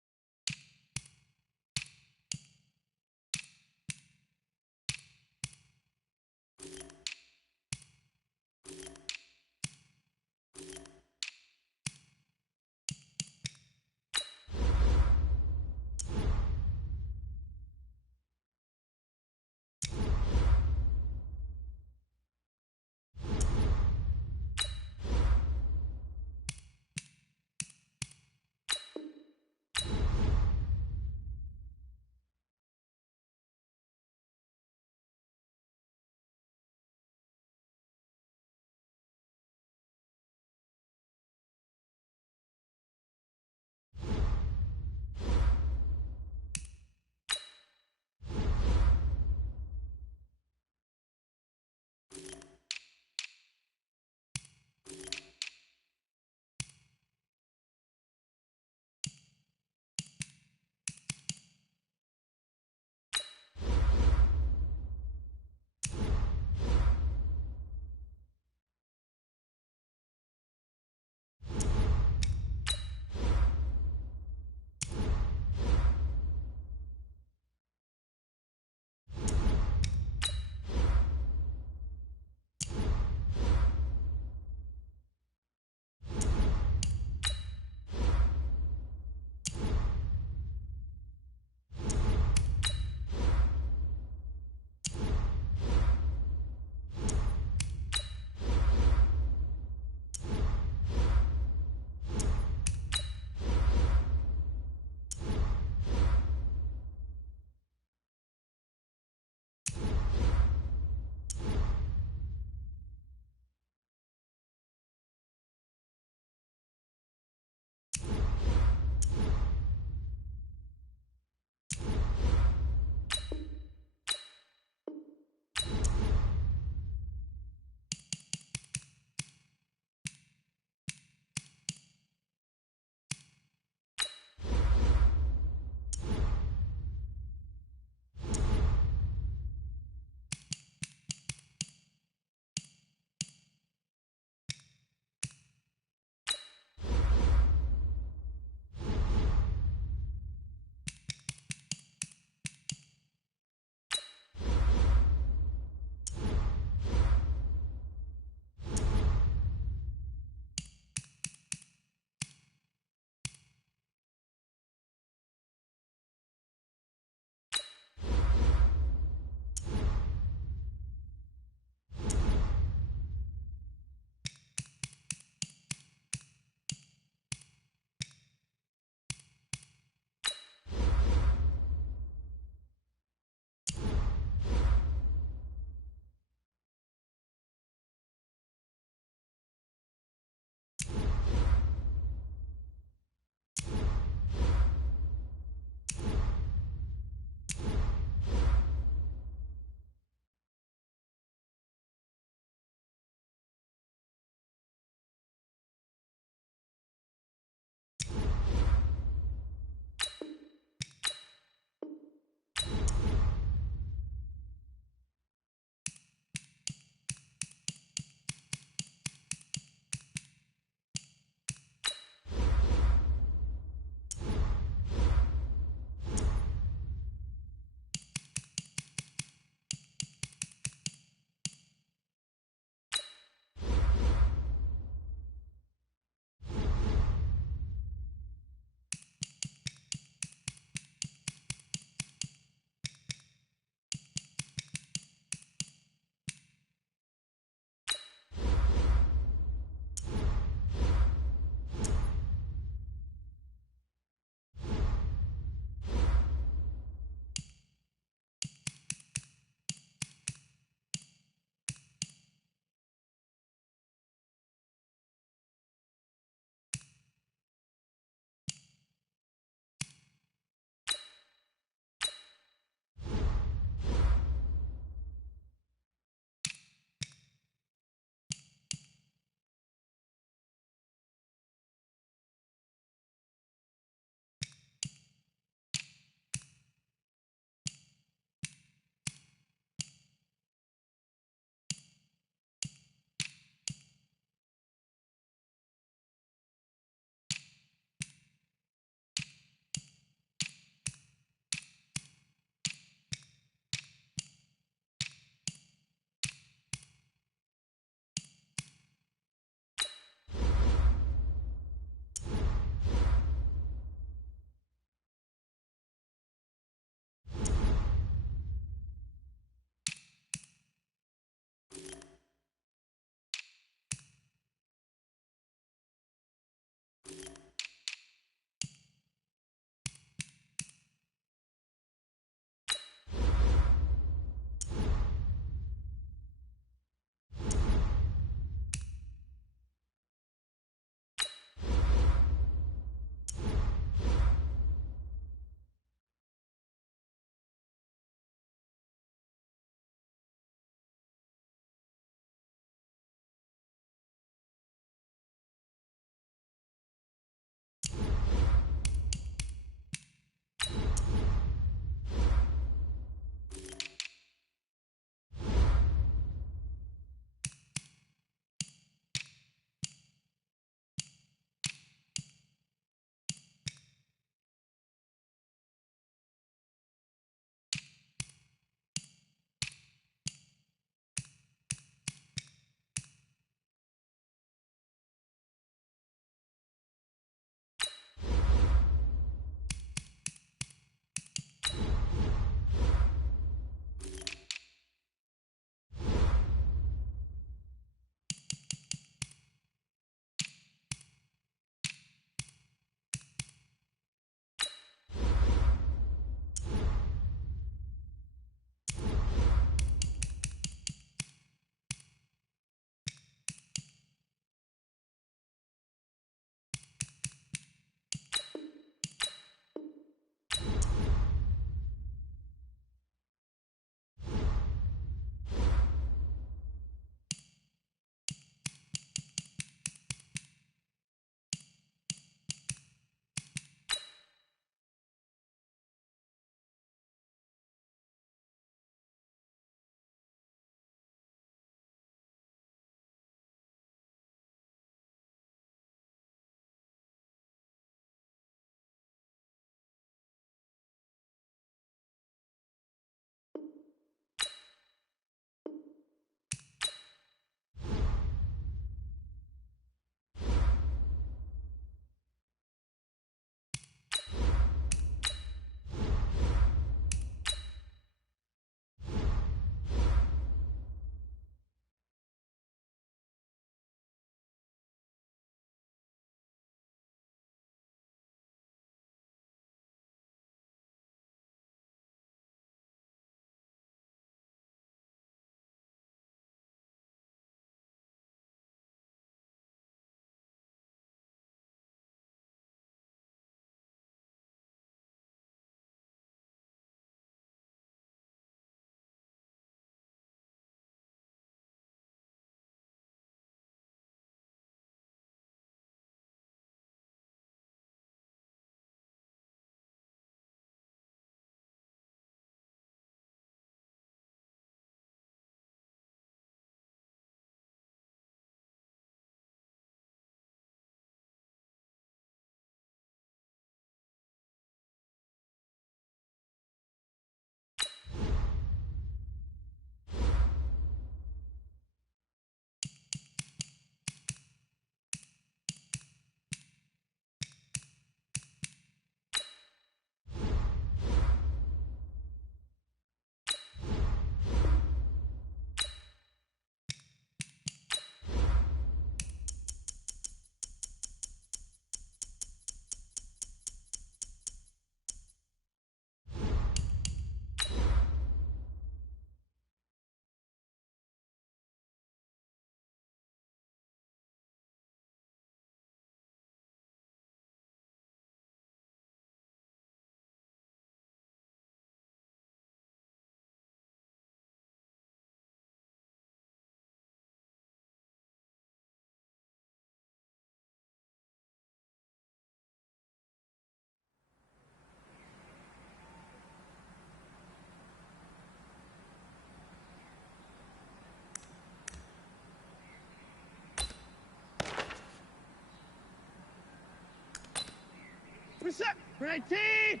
Reset. 19.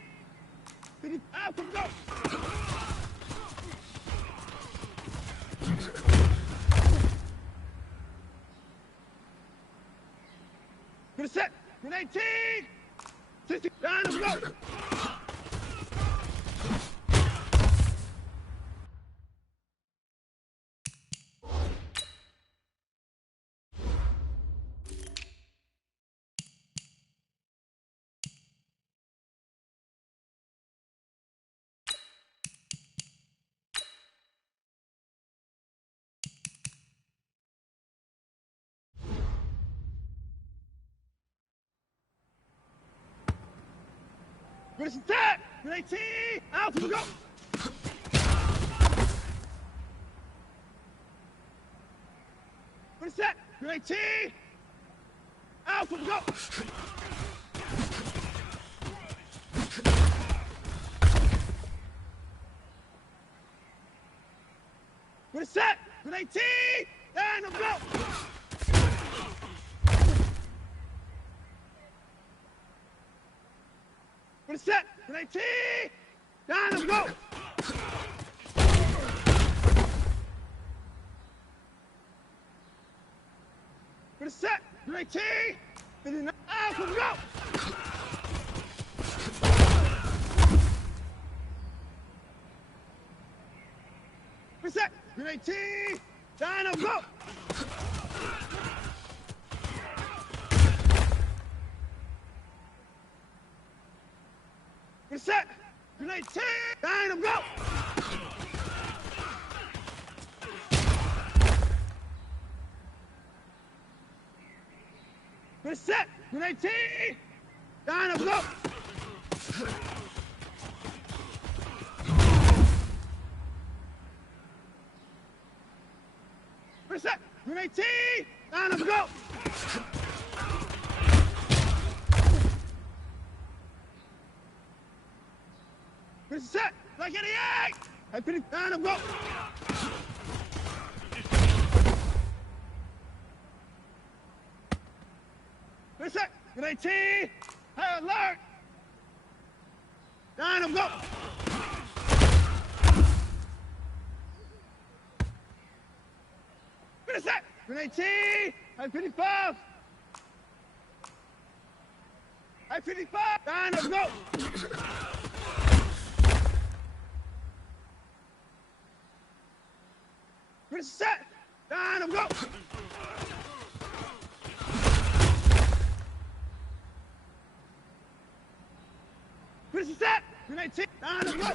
50. Out. Go. Reset. 19. 60. Down. Go. Reset. 19. Out. Go. Reset. 19. Out. Go. Reset. 19. And go. Reset. 19. Down. Go. Reset. 19. Out. Go. Reset. 19. Down. Go. Reset. 19. Down. Go. Reset. 19. Down. Go. Reset. 19. Down. Go. Reset. Like 88. I put it down. Go. Reset. 19. High alert. Down. Go. Reset. 19. I 55. I 55. Down. Go. Reset. Down. Go. Reset. 19. Down. Go.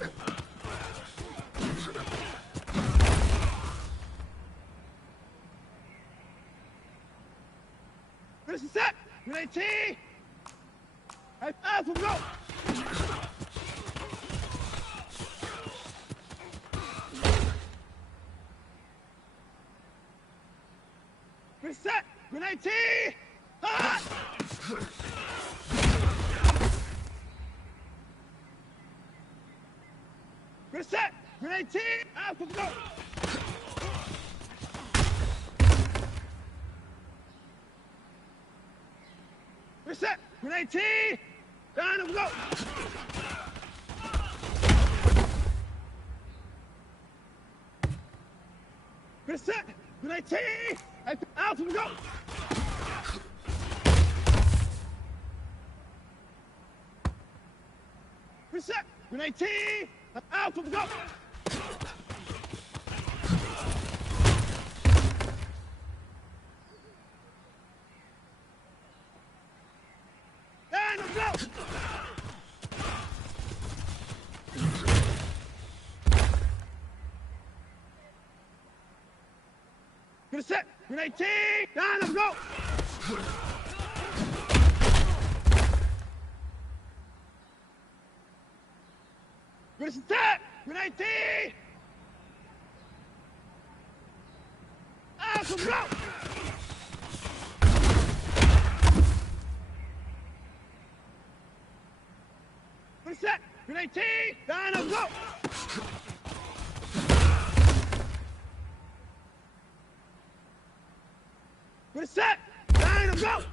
Reset. 19. Out. Go. Reset. 19. Hot. Reset. 19. Out. Go. Reset. 19. Down. Go. Reset. 19. Out. Go. Reset. 19. Out. Go. And go. Reset. 19. Down. Go. Reset. 19. Out. Go. Reset. 19. Down. Go. Reset. Down. Go.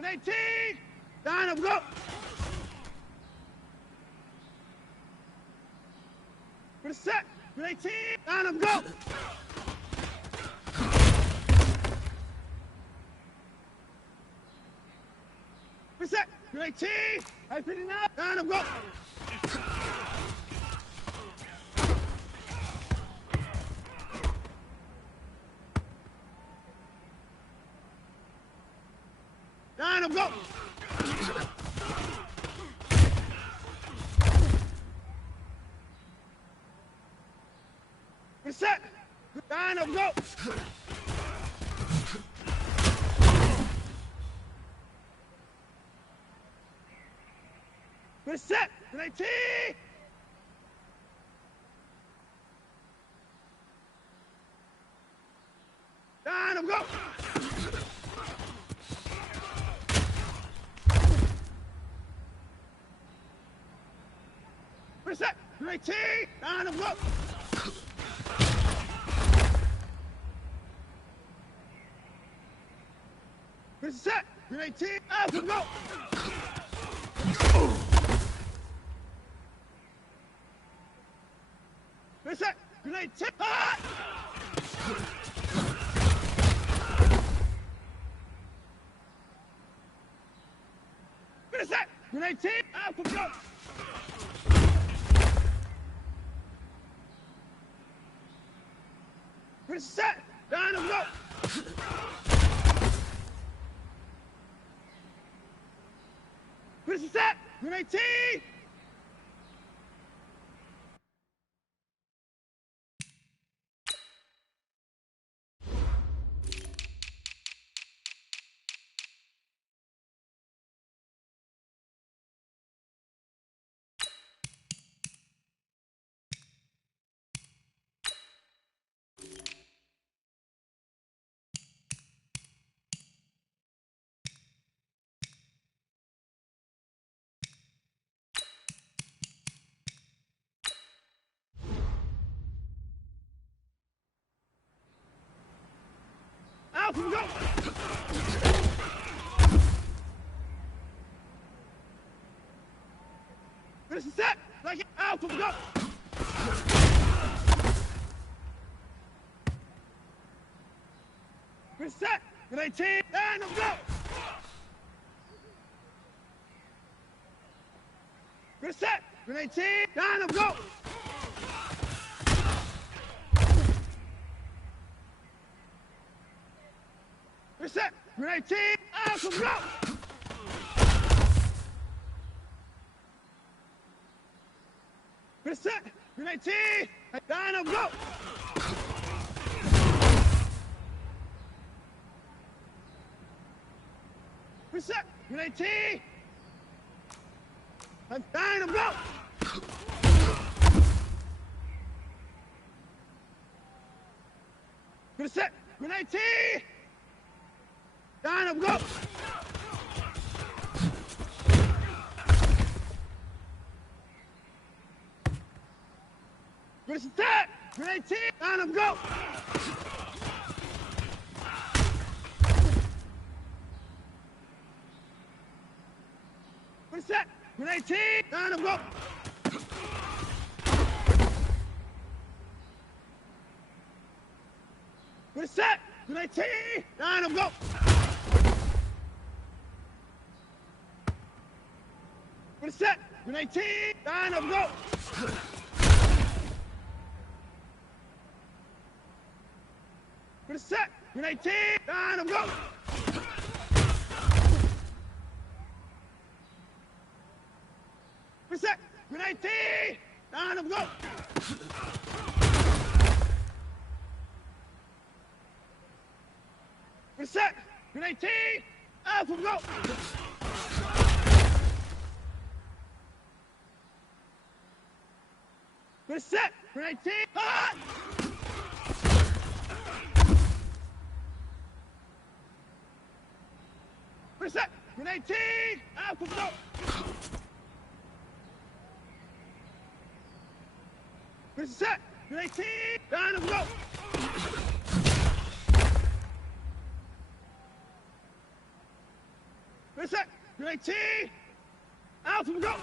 Grenade T! Down and go! Grenade set! Grenade T! Down and go! Grenade set! Grenade T! I put it now! Down and go! Down and go! Reset! Down and go! Reset! Grenade T! Down and go! Reset! Grenade T! Down and go! Reset! Grenade T! Out and go! Reset! Grenade T! Ah! Reset! Grenade T! Out and go! Reset! Down and go! Reset! Grenade T! Out and go! Reset! Like it! Out and go! Reset! Grenade T! Down and go! Reset! Grenade T! Down and go! Reset! Grenade T! Out and go! Reset! Grenade T! Down and go! Reset! Grenade T! Down and go! Reset! Grenade T! Down and go! Reset! Grenade T! Down and go! Reset! Grenade T! Down and go! Reset! Grenade T! Down and go! Reset! Grenade T! Down and go! Reset! Grenade T! Down and go! Reset! Grenade T! Down and go! Reset! Grenade T! Up and go! Reset! Grenade T! Hot! Reset! Grenade T! Up and go! Reset! Grenade T! Down and go! 19. Out we go.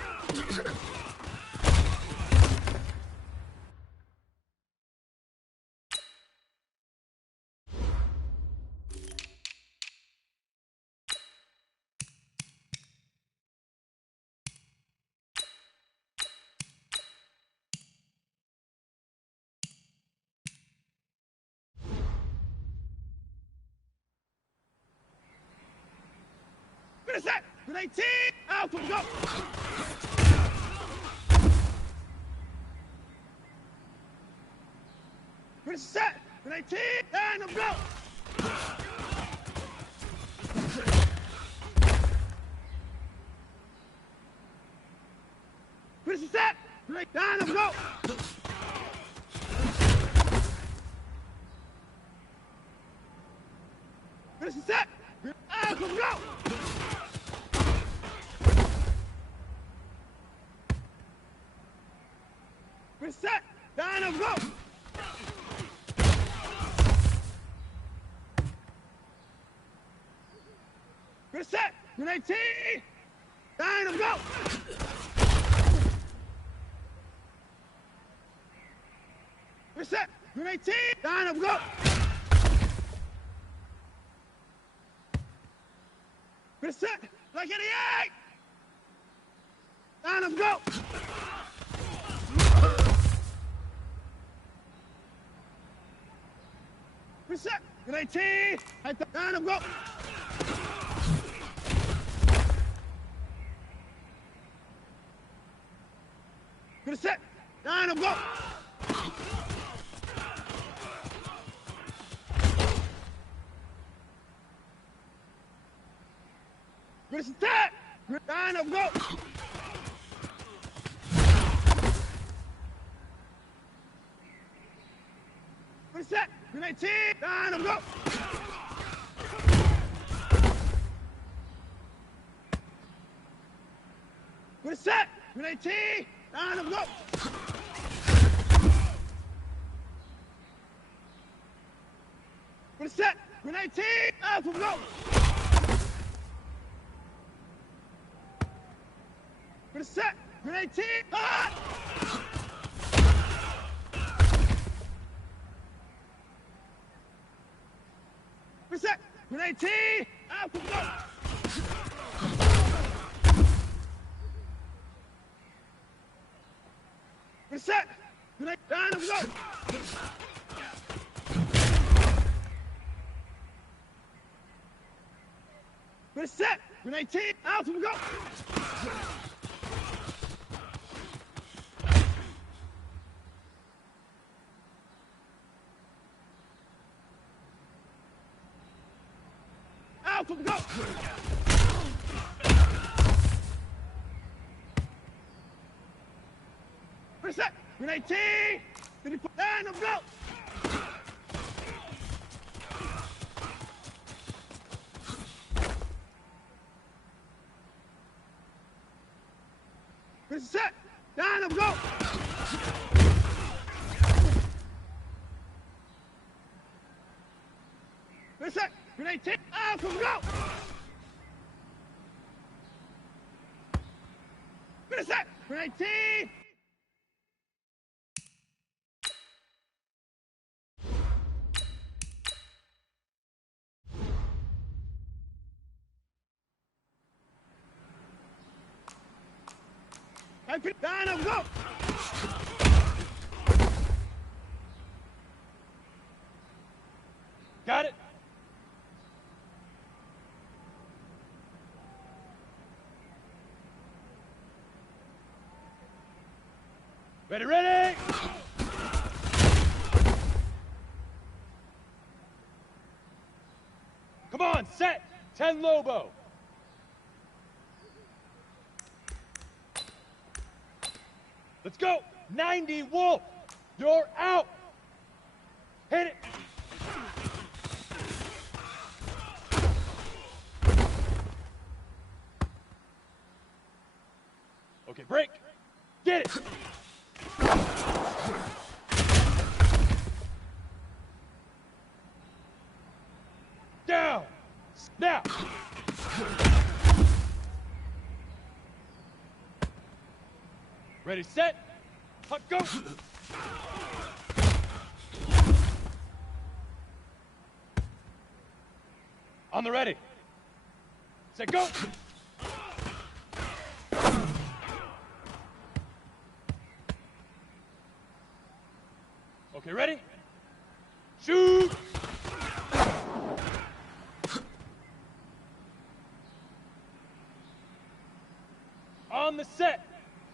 Finish that. 19. Out we go. Finish set. 19. And I'm go. Finish the set. And I'm go. Finish the set. And I'm go. Finish the set. And I'm go. Finish set. 19. And I'm go. Finish set. 19. And I'm go. Finish set. Like 88. And I'm go. Finish set. 19. And I'm go. Finish set. And I'm go. Finish the set. And I'm go. Finish set. 19. And I'm go. Finish set. 19. And I'm go. Finish set. 19. And I'm go. Finish set. 19. Finish set. 19. And I'm go. Finish set. 19. And I'm go. Finish set. 19. Out we go. Out we go. Finish set. 19. 54. And I'm go. Finish set. And I'm go. Finish set. 19. Out we go. Finish set. 19. And I'm go. Got it. Ready, ready. Come on, set. 10 Lobo. Let's go. 90 Wolf. You're out. Hit it. Okay, break. Get it. Down. Now. Ready, set, hot, go. On the ready. Set, go. Okay, ready? Shoot! On the set.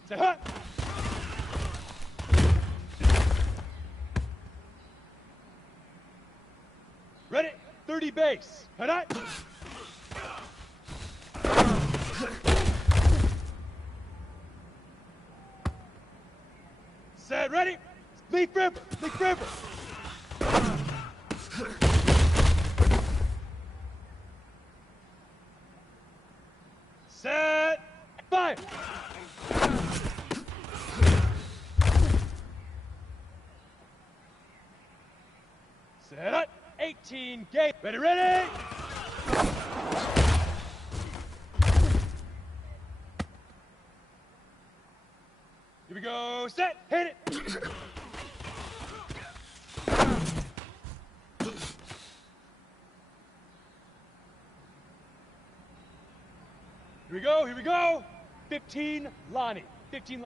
Set, hut. Ready? 30 base. Hut, hut. Set, ready? Leaf river. Leaf river. Set, fire. Set up, 18 gate. Ready, ready. Here we go, set, hit it. Here we go, 15 Lonnie. 15